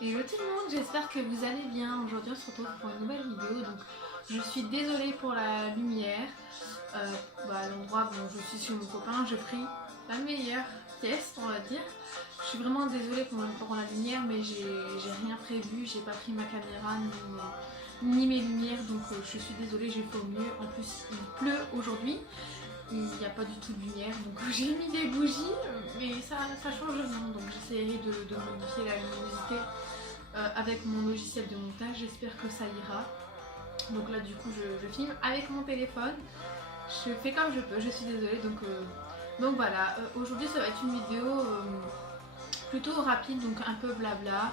Hello tout le monde, j'espère que vous allez bien. Aujourd'hui on se retrouve pour une nouvelle vidéo. Donc je suis désolée pour la lumière. L'endroit où je suis chez mon copain, j'ai pris la meilleure pièce on va dire. Je suis vraiment désolée pour la lumière, mais j'ai rien prévu, j'ai pas pris ma caméra ni mes lumières, donc je suis désolée, j'ai fait au mieux. En plus il pleut aujourd'hui, il n'y a pas du tout de lumière, donc j'ai mis des bougies, mais ça change rien, donc j'essaierai de modifier la luminosité avec mon logiciel de montage, j'espère que ça ira. Donc là du coup je filme avec mon téléphone, je fais comme je peux, je suis désolée, donc voilà. Aujourd'hui ça va être une vidéo plutôt rapide, donc un peu blabla.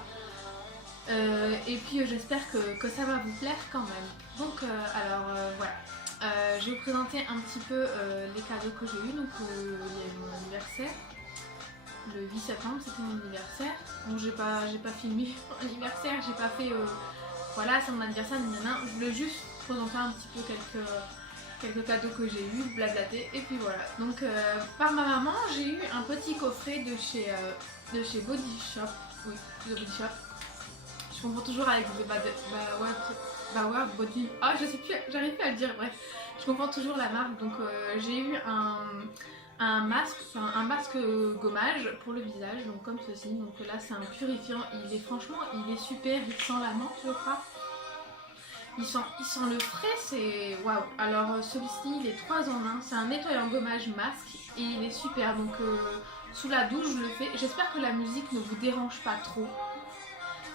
Et puis j'espère que ça va vous plaire quand même. Donc voilà. Je vais vous présenter un petit peu les cadeaux que j'ai eu. Donc il y a eu mon anniversaire. Le 8 septembre c'était mon anniversaire. Bon j'ai pas filmé mon anniversaire, j'ai pas fait voilà c'est mon anniversaire, nanana. Je voulais juste présenter un petit peu quelques cadeaux que j'ai eu, blablater, et puis voilà. Donc par ma maman j'ai eu un petit coffret de chez Body Shop. Oui, de Body Shop. Je confonds toujours avec Body. Ah, je sais plus, j'arrive plus à le dire, bref. Je confonds toujours la marque. Donc, j'ai eu un masque gommage pour le visage, donc comme ceci. Donc là, c'est un purifiant. Franchement, il est super. Il sent la menthe, je crois. Il sent le frais, c'est waouh. Alors, celui-ci, il est 3 en 1. C'est un nettoyant gommage masque et il est super. Donc, sous la douche, je le fais. J'espère que la musique ne vous dérange pas trop.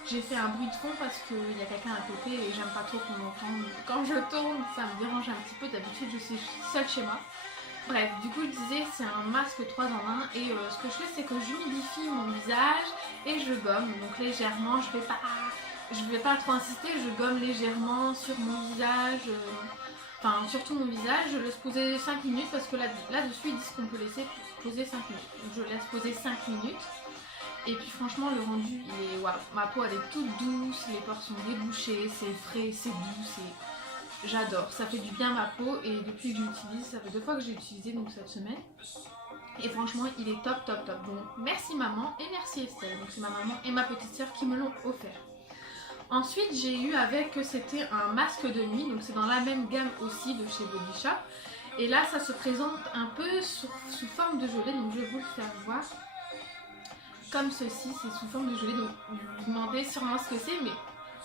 J'ai fait un bruit de fond parce qu'il y a quelqu'un à côté et j'aime pas trop qu'on m'entende. Quand je tourne, ça me dérange un petit peu. D'habitude, je suis seule chez moi. Bref, du coup, je disais, c'est un masque 3 en 1. Et ce que je fais, c'est que j'humidifie mon visage et je gomme. Donc légèrement, je vais pas trop insister. Je gomme légèrement sur mon visage. Enfin, surtout mon visage. Je laisse poser 5 minutes parce que là-dessus, ils disent qu'on peut laisser poser 5 minutes. Donc je laisse poser 5 minutes. Et puis franchement le rendu il est waouh, ma peau elle est toute douce, les pores sont débouchés, c'est frais, c'est doux, j'adore, ça fait du bien à ma peau et depuis que j'utilise, ça fait 2 fois que j'ai utilisé donc cette semaine. Et franchement il est top top top. Donc merci maman et merci Estelle, donc c'est ma maman et ma petite soeur qui me l'ont offert. Ensuite j'ai eu c'était un masque de nuit, donc c'est dans la même gamme aussi de chez Body Shop. Et là ça se présente un peu sous forme de gelée, donc je vais vous le faire voir. Comme ceci, c'est sous forme de gelée, donc vous vous demandez sûrement ce que c'est, mais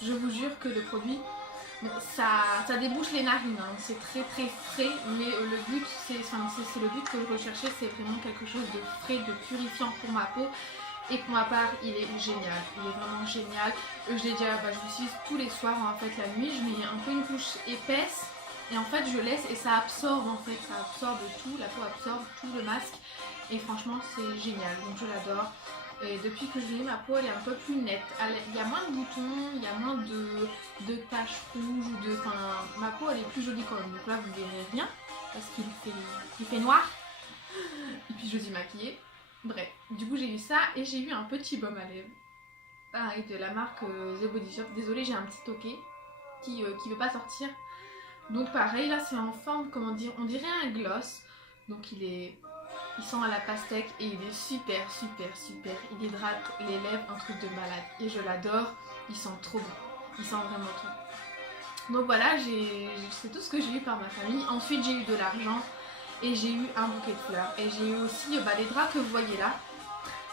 je vous jure que le produit, bon, ça débouche les narines, hein. C'est très très frais, mais le but, c'est le but que je recherchais, c'est vraiment quelque chose de frais, de purifiant pour ma peau. Et pour ma part, il est génial, il est vraiment génial. Je l'ai déjà, je l'utilise tous les soirs, en fait, la nuit, je mets un peu une couche épaisse, et en fait, je laisse et ça absorbe, en fait, ça absorbe tout, la peau absorbe tout le masque, et franchement, c'est génial, donc je l'adore. Et depuis que je l'ai, ma peau elle est un peu plus nette. Il y a moins de boutons, il y a moins de taches rouges ou de. Enfin, ma peau elle est plus jolie quand même. Donc là vous verrez rien parce qu'il fait noir. Et puis je suis maquillée. Bref, du coup j'ai eu ça et j'ai eu un petit baume à lèvres. Pareil de la marque The Body Shop. Désolée, j'ai un petit toqué qui veut pas sortir. Donc pareil, là c'est en forme, comment dire, on dirait un gloss. Donc il sent à la pastèque et il est super super super. Il hydrate les lèvres, un truc de malade. Et je l'adore, il sent trop bon. Il sent vraiment trop. Donc voilà, c'est tout ce que j'ai eu par ma famille. Ensuite j'ai eu de l'argent et j'ai eu un bouquet de fleurs. Et j'ai eu aussi les draps que vous voyez là.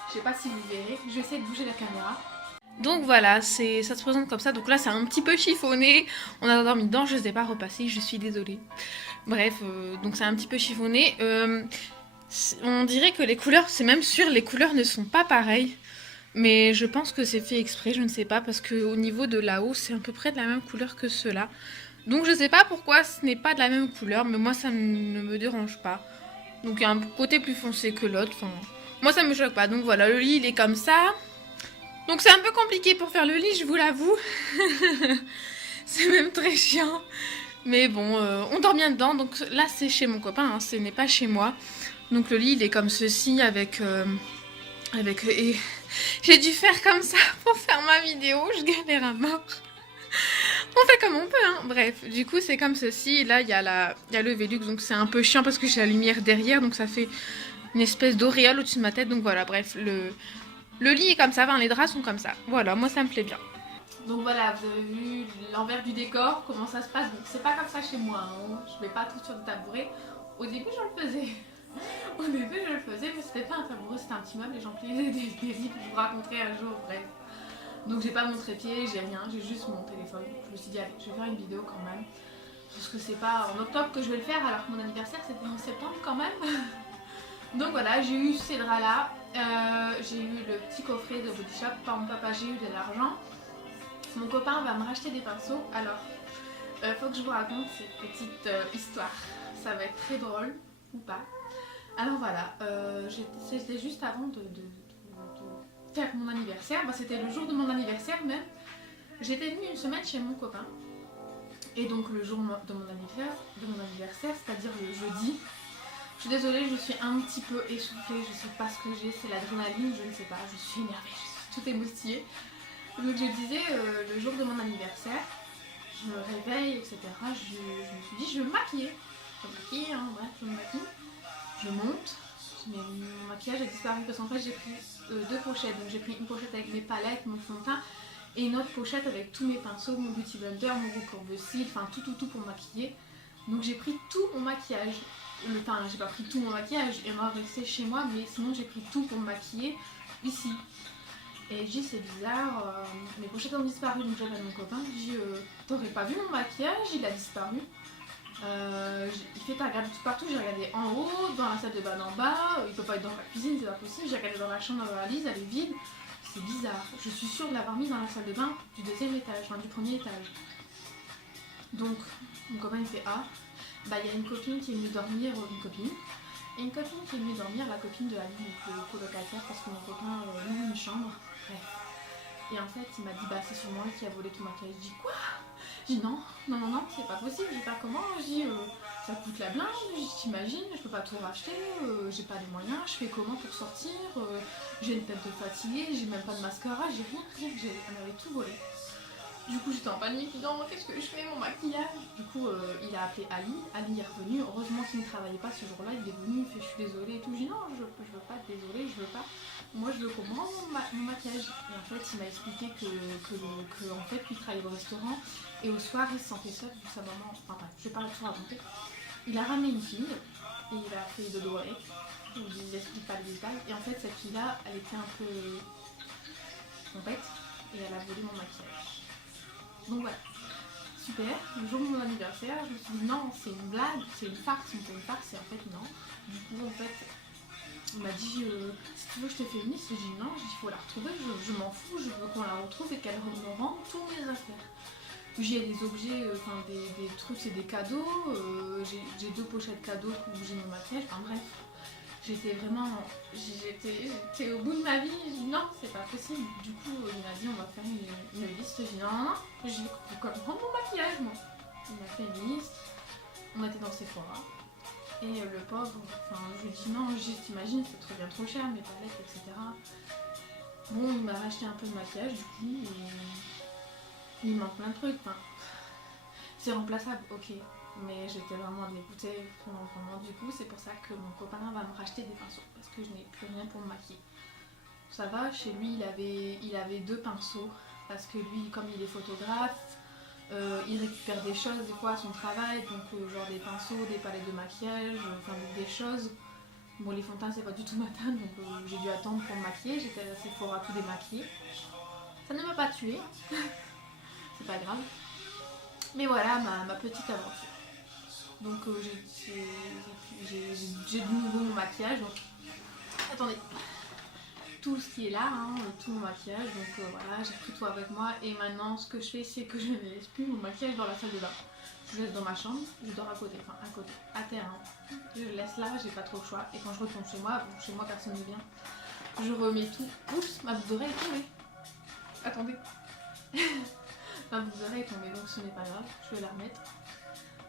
Je sais pas si vous verrez, je vais essayer de bouger la caméra. Donc voilà, ça se présente comme ça. Donc là c'est un petit peu chiffonné. On a dormi dedans, je ne sais pas repasser, je suis désolée. Bref, donc c'est un petit peu chiffonné. On dirait que les couleurs, c'est même sûr, les couleurs ne sont pas pareilles. Mais je pense que c'est fait exprès, je ne sais pas, parce qu'au niveau de là-haut, c'est à peu près de la même couleur que ceux-là. Donc je sais pas pourquoi ce n'est pas de la même couleur, mais moi ça ne me dérange pas. Donc il y a un côté plus foncé que l'autre, enfin, moi ça me choque pas. Donc voilà, le lit il est comme ça. Donc c'est un peu compliqué pour faire le lit, je vous l'avoue. C'est même très chiant. Mais bon, on dort bien dedans. Donc là c'est chez mon copain, hein, ce n'est pas chez moi. Donc le lit il est comme ceci avec et j'ai dû faire comme ça pour faire ma vidéo, je galère à mort. On fait comme on peut, hein. Bref, du coup c'est comme ceci. Et là il y a le Velux, donc c'est un peu chiant parce que j'ai la lumière derrière, donc ça fait une espèce d'auréole au-dessus de ma tête. Donc voilà, bref, Le lit est comme ça, enfin les draps sont comme ça. Voilà, moi ça me plaît bien. Donc voilà, vous avez vu l'envers du décor, comment ça se passe. Donc c'est pas comme ça chez moi, hein. Je mets pas tout sur le tabouret. Au début je le faisais. Au début je le faisais, mais c'était pas un tabouret, c'était un petit meuble et j'empilais des lits. Je vous raconterai un jour, bref. Donc j'ai pas mon trépied, j'ai rien, j'ai juste mon téléphone. Je me suis dit allez, je vais faire une vidéo quand même. Parce que c'est pas en octobre que je vais le faire alors que mon anniversaire c'était en septembre quand même. Donc voilà, j'ai eu ces draps là. J'ai eu le petit coffret de Body Shop. Par mon papa j'ai eu de l'argent. Mon copain va me racheter des pinceaux. Alors, faut que je vous raconte cette petite histoire. Ça va être très drôle ou pas. Alors voilà, c'était juste avant de faire mon anniversaire. Bah, c'était le jour de mon anniversaire même. J'étais venue une semaine chez mon copain. Et donc le jour de mon anniversaire, c'est-à-dire le jeudi. Je suis désolée, je suis un petit peu essoufflée. Je sais pas ce que j'ai, c'est l'adrénaline, je ne sais pas. Je suis énervée, je suis toute émoustillée. Donc je disais, le jour de mon anniversaire, je me réveille, etc. Je me suis dit, je vais me maquiller. Je vais me maquiller, hein, bref, je me maquille. Je monte, mais mon maquillage a disparu parce qu'en fait j'ai pris deux pochettes. Donc j'ai pris une pochette avec mes palettes, mon fond de teint, et une autre pochette avec tous mes pinceaux, mon beauty blender, mon recours de cils, enfin tout pour maquiller. Donc j'ai pris tout mon maquillage. Enfin, j'ai pas pris tout mon maquillage, il m'a resté chez moi, mais sinon j'ai pris tout pour me maquiller ici. Et je dis c'est bizarre, mes pochettes ont disparu, donc j'appelle mon copain, je dis t'aurais pas vu mon maquillage, il a disparu. Il fait t'as regardé tout partout, j'ai regardé en haut, dans la salle de bain en bas, il peut pas être dans la cuisine, c'est pas possible, j'ai regardé dans la chambre, dans la valise, elle est vide. C'est bizarre, je suis sûre de l'avoir mis dans la salle de bain du deuxième étage, enfin du premier étage. Donc mon copain il fait ah, bah il y a une copine qui est venue dormir, et une copine qui est venue dormir, la copine de Ali, donc le colocataire, parce que mon copain loue une chambre. Bref. Et en fait, il m'a dit, bah c'est sûrement elle qui a volé ton maquillage. Je dis, quoi? Je dis, non, c'est pas possible. Je dis, pas comment? Je dis, ça coûte la blinde. Je dis, t'imagines, je peux pas tout racheter, j'ai pas les moyens, je fais comment pour sortir, j'ai une tête de fatiguée, j'ai même pas de mascara, j'ai rien, elle m'avait tout volé. Du coup j'étais en panique, non qu'est-ce que je fais mon maquillage. Du coup il a appelé Ali, Ali est revenu, heureusement qu'il ne travaillait pas ce jour-là, il est venu, il fait je suis désolée et tout. Je dis non je veux pas être désolée, je veux pas, moi je veux qu'on me rende mon maquillage. Et en fait il m'a expliqué que en fait il travaillait au restaurant et au soir il se sentait seul vu sa maman, enfin bref, je vais pas tout raconter. Il a ramené une fille et il a fait dodo avec, je vous explique pas les détails. Et en fait cette fille là elle était un peu trompette et elle a volé mon maquillage. Donc voilà, super, le jour de mon anniversaire, je me suis dit non, c'est une blague, c'est une farce, on fait une farce, et en fait non. Du coup en fait, on m'a dit si tu veux je te fais une liste, j'ai dit non, j'ai dit il faut la retrouver, je m'en fous, je veux qu'on la retrouve et qu'elle me rende tous mes affaires. J'ai des objets, enfin des trucs, c'est des cadeaux, j'ai deux pochettes cadeaux où j'ai mon maquillage, enfin bref. J'étais au bout de ma vie, j'ai dit non, c'est pas possible. Du coup, il m'a dit on va faire une liste. J'ai dit non, j'ai dit pourquoi prendre mon maquillage moi. Il m'a fait une liste, on était dans Sephora. Et le pauvre, enfin je lui ai dit non, t'imagines, ça te revient trop cher, mes palettes, etc. Bon, il m'a racheté un peu de maquillage du coup, et il manque plein de trucs. Enfin, c'est remplaçable, ok. Mais j'étais vraiment dégoûtée, vraiment. Du coup, c'est pour ça que mon copain va me racheter des pinceaux parce que je n'ai plus rien pour me maquiller. Ça va, chez lui, il avait deux pinceaux parce que lui, comme il est photographe, il récupère des choses des fois à son travail, donc genre des pinceaux, des palettes de maquillage, enfin des choses. Bon, les fonds de teint, c'est pas du tout ma teinte, donc j'ai dû attendre pour me maquiller. J'étais à Sephora tout démaquillée. Ça ne m'a pas tuée, c'est pas grave. Mais voilà ma petite aventure. Donc j'ai de nouveau mon maquillage. Donc attendez, tout ce qui est là, hein, tout mon maquillage. Donc voilà, j'ai pris tout avec moi. Et maintenant ce que je fais, c'est que je ne laisse plus mon maquillage dans la salle de bain. Je le laisse dans ma chambre, je dors à côté, enfin à côté, à terre. Hein. Je le laisse là, j'ai pas trop le choix. Et quand je retourne chez moi personne ne vient. Je remets tout. Oups, ma boucle d'oreille est tombée. Attendez. Ma boucle d'oreille est tombée, donc ce n'est pas grave, je vais la remettre.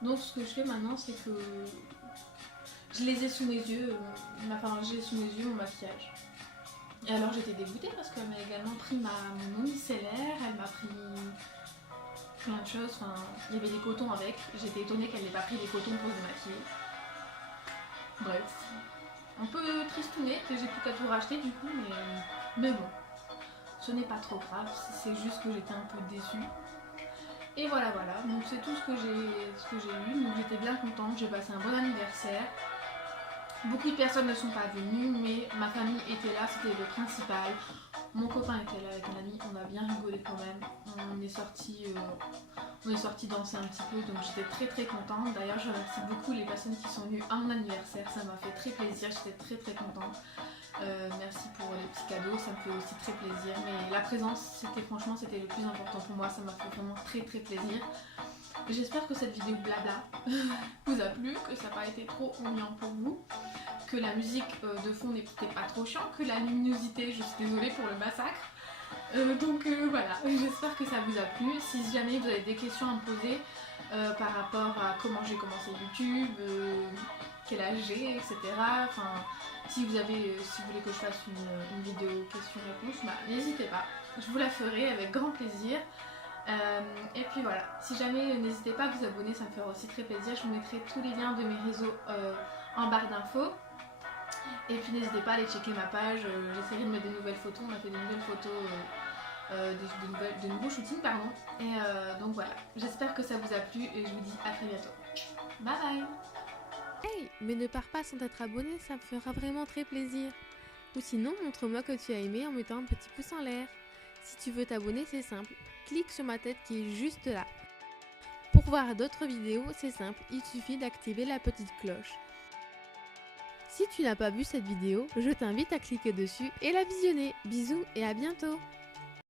Donc ce que je fais maintenant, c'est que je les ai sous mes yeux, j'ai sous mes yeux mon maquillage. Et alors j'étais dégoûtée parce qu'elle m'a également pris mon micellaire, elle m'a pris plein de choses, enfin il y avait des cotons avec, j'étais étonnée qu'elle n'ait pas pris des cotons pour se maquiller. Bref, un peu tristounette, j'ai plus qu'à tout racheter du coup, mais Mais bon, ce n'est pas trop grave, c'est juste que j'étais un peu déçue. Et voilà, donc c'est tout ce que j'ai eu, donc j'étais bien contente, j'ai passé un bon anniversaire. Beaucoup de personnes ne sont pas venues, mais ma famille était là, c'était le principal. Mon copain était là avec un ami, on a bien rigolé quand même. On est sorti danser un petit peu, donc j'étais très contente. D'ailleurs, je remercie beaucoup les personnes qui sont venues à mon anniversaire, ça m'a fait très plaisir, j'étais très contente. Merci pour les petits cadeaux, ça me fait aussi très plaisir. Mais la présence, franchement, c'était le plus important pour moi, ça m'a fait vraiment très plaisir. J'espère que cette vidéo blabla vous a plu, que ça n'a pas été trop ennuyant pour vous, que la musique de fond n'était pas trop chiant, que la luminosité, je suis désolée pour le massacre. Donc voilà, j'espère que ça vous a plu. Si jamais vous avez des questions à me poser par rapport à comment j'ai commencé YouTube, quel âge j'ai, etc. Enfin, si vous voulez que je fasse une vidéo questions-réponses, bah, n'hésitez pas, je vous la ferai avec grand plaisir. Et puis voilà, si jamais n'hésitez pas à vous abonner, ça me fera aussi très plaisir. Je vous mettrai tous les liens de mes réseaux en barre d'infos. Et puis n'hésitez pas à aller checker ma page, j'essaierai de mettre des nouvelles photos, on a fait des nouvelles photos, de nouveaux shootings pardon. Et donc voilà, j'espère que ça vous a plu et je vous dis à très bientôt. Bye bye. Hey, mais ne pars pas sans t'être abonné, ça me fera vraiment très plaisir. Ou sinon, montre-moi que tu as aimé en mettant un petit pouce en l'air. Si tu veux t'abonner, c'est simple, clique sur ma tête qui est juste là. Pour voir d'autres vidéos, c'est simple, il suffit d'activer la petite cloche. Si tu n'as pas vu cette vidéo, je t'invite à cliquer dessus et la visionner. Bisous et à bientôt!